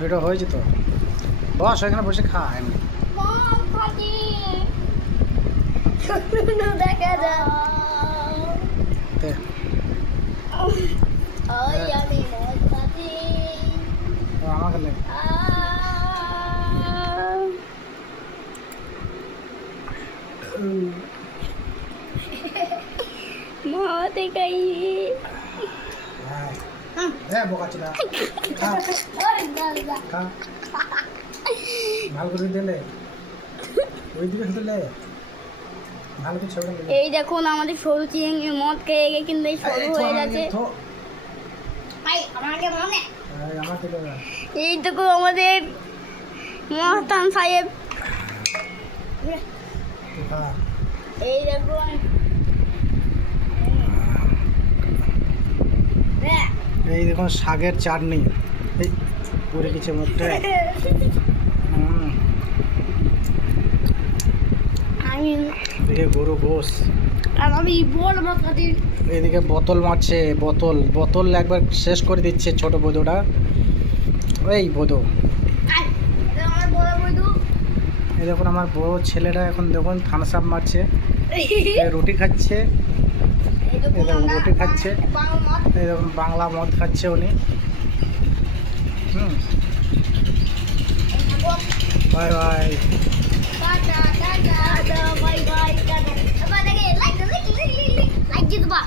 Video হয়েছে তো, বস এখানে বসে খা এমনি। দেখা যায় দে। আমাকে লে। মতে গাই বোকা ছিল ভালো করে দিলে ওই দিকে দিলে ভালো করে ছবি। এই দেখুন আমাদের সরু চিংড়ি মদ খেয়ে গিয়ে কিন্তু এই সরু হয়ে যাচ্ছে। এইটুকু আমাদের মহাস্থান সাহেব। এই দেখুন এই দেখুন শাকের চাটনি এই পরে কিছু মধ্যে এদিকে গরু গোস, আর আমি বল মাথাটি এদিকে বোতল মারছে, বোতল বোতল একবার শেষ করে দিচ্ছে ছোট বধুটা। এই বধু আমার বড় বন্ধু এই দেখুন আমার বড় ছেলেটা এখন দেখুন থামস আপ মারছে, রুটি খাচ্ছে, এই দেখুন রুটি খাচ্ছে, এই দেখুন বাংলা মদ খাচ্ছে উনি। Bye bye. Tata tata bye bye tata. এবার দেখে লাইক লাইক লাইক লাইক জিতবা।